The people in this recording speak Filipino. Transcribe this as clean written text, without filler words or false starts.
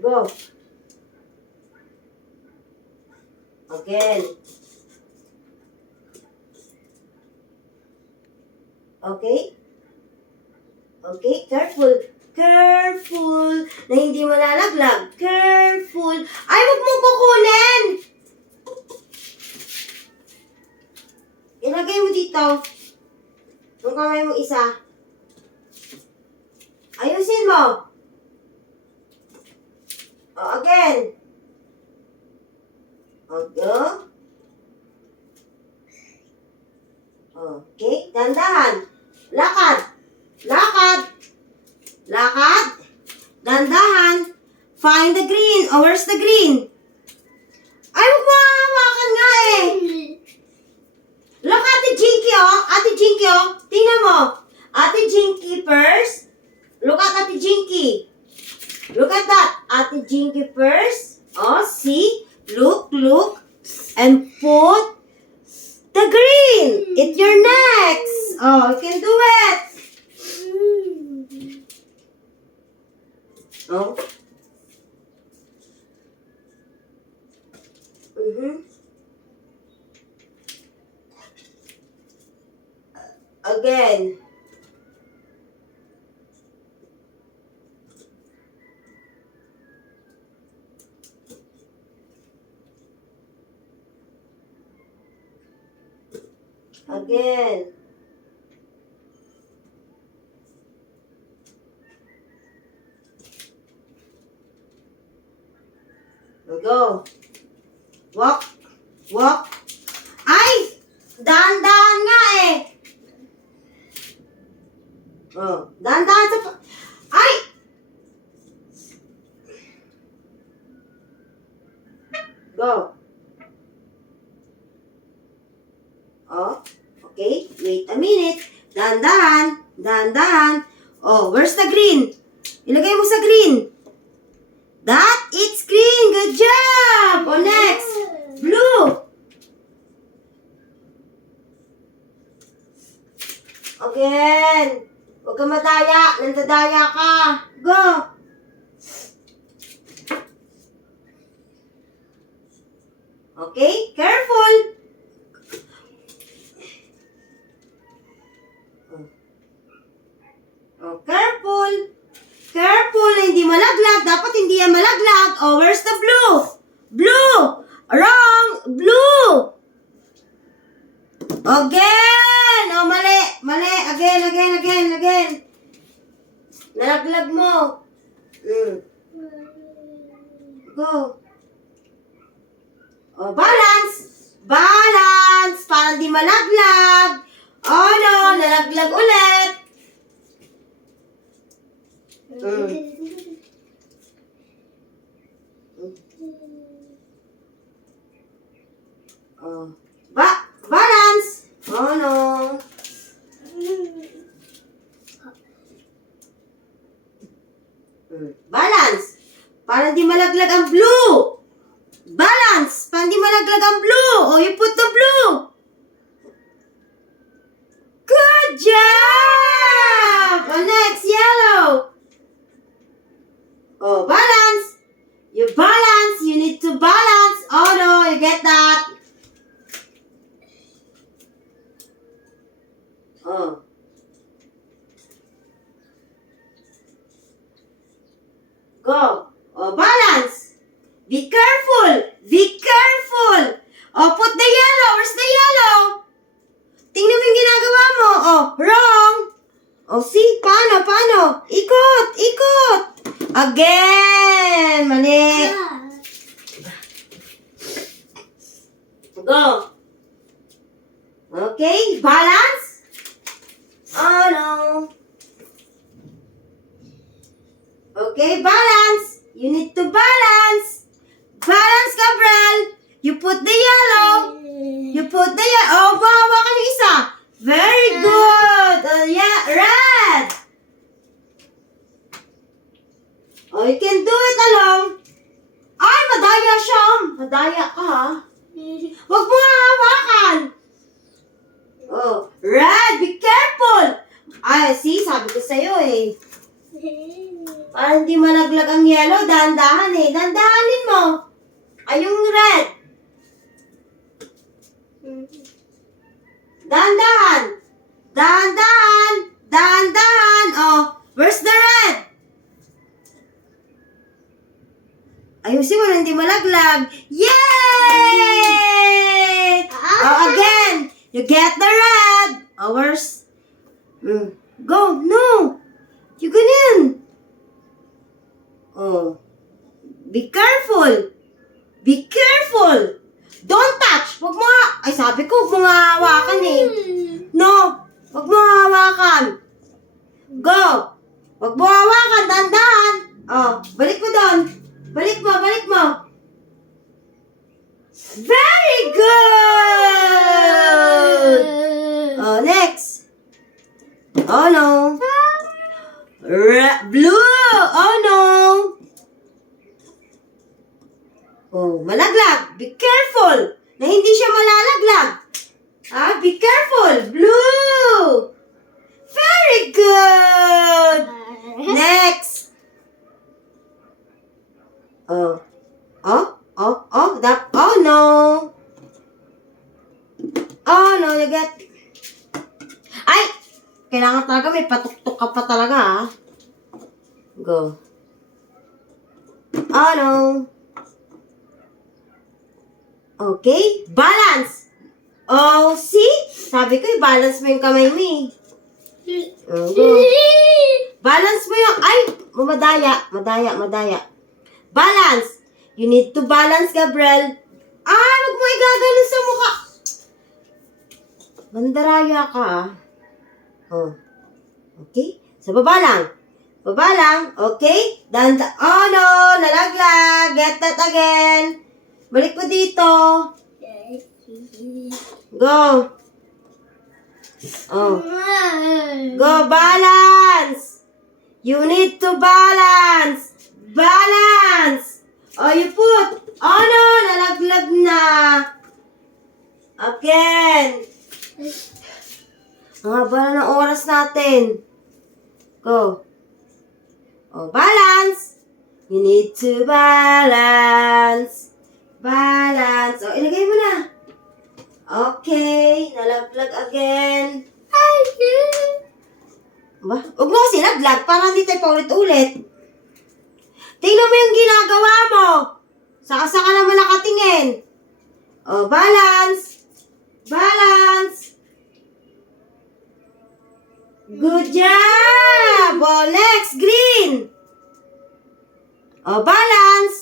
Go. Again. Okay? Okay, careful. Careful na hindi malalaglag. Careful. Ay, wag mong kukunin! Ilagay mo dito. Yung kamay mo isa. Ayusin mo. Again. Okay, dandahan. Lakad. Lakad. Lakad. Dandahan. Find the green. Oh, where's the green? Ay, huwag mo hawakan nga eh. Look, Ate Jinky, oh. Ate Jinky, oh. Tingnan mo. Ate Jinky first. Look at Ate Jinky. Look at that. Ate Jinky first. Oh, see? Look. And put the green. It's your next. Oh, you can do it. Oh. Again. Again. Go. Walk. Walk. Ay! Dahan-dahan nga eh. Oh, dahan-dahan sa... Ay! Go. Oh, okay. Wait a minute. Dahan-dahan. Dahan-dahan. Oh, where's the green? Ilagay mo sa green. That it's green. Good job. Oh, next. Blue. Again. Huwag ka madaya. Nandadaya ka. Go. Okay. Careful. Oh, careful. Careful. Hindi malaglag. Dapat hindi yan malaglag. Oh, where's the blue? Blue. Wrong. Blue. Again. Oh, mali. Mali. Again. Nalaglag mo. Go. Oh, balance. Balance. Para di malaglag. Oh, no. Nalaglag ulit. Oh. Balance. Oh, no. Balance. Para di malaglag ang blue. Balance. Para di malaglag ang blue. Oh, you put the blue. Good job. Oh, next, yellow. Oh, balance. You balance. You need to balance. Oh, no. You get that. Oh. Go. Oh, balance. Be careful. Be careful. Oh, put the yellow. Where's the yellow? Tingnan mo yung ginagawa mo. Oh, wrong. Oh, see? Paano? Ikot. Again. Mali. Go. Okay, balance. Oh, no. Okay, balance. You need to balance. Balance, Gabriel. You put the yellow. Oh, bawa ka yung isa. Very good. Yeah, red. Oh, you can do it alone. Ay, madaya siya. Madaya ka, ha? Huwag mo hawakan. Oh, red. Be careful. Ay, see, sabi ko sa'yo eh. Para hindi malaglag ang yellow, dahan-dahan eh. Dahan-dahanin mo. Ay, yung red. Dahan-dahan. Dahan-dahan. Dahan-dahan. Oh, where's the red? Ayusin mo na hindi malaglag. Yay! Oh, again. You get the red. Oh, where's... Go. No. You ganyan. Oh. Be careful. Be careful. Don't touch. Wag mo Ay, sabi ko, wag mo nga hawakan eh. No. Wag mo hawakan. Go. Wag mo hawakan. Dahan-dahan. Oh, balik mo doon. Balik mo. Very good. Oh, next. Oh, no. Blue. Oh, no. Oh, malaglag. Be careful. Na hindi siya malalaglag. Be careful. Blue. Very good. Next. Oh, no. Oh, no, you get... Ay! Kailangan talaga may patuktok ka pa talaga, ha? Go. Oh, no. Okay. Balance. Oh, see? Sabi ko, i-balance mo yung kamay mo, eh. Oh, go. Balance mo yung... Ay! Madaya. Balance. You need to balance, Gabriel. Huwag mo igagano sa mukha. Bandaraya ka, ah. Oh. Okay? So, baba lang. Okay? Oh, no. Nalaglag. Get that again. Balik mo dito. Go. Oh. Go, balance. You need to balance. Oh, you put. Oh, no. Nalaglag na. Again. Ang haba na ng oras natin. Go. Oh, balance. You need to balance. Oh, ilagay mo na. Okay. Nalaglag again. Ba? Huwag mo kasi laglag para hindi tayo paulit-ulit. Tingnan mo yung ginagawa mo. Saka naman nakatingin. Oh, balance. Good job! Oh, next, green. Oh, balance.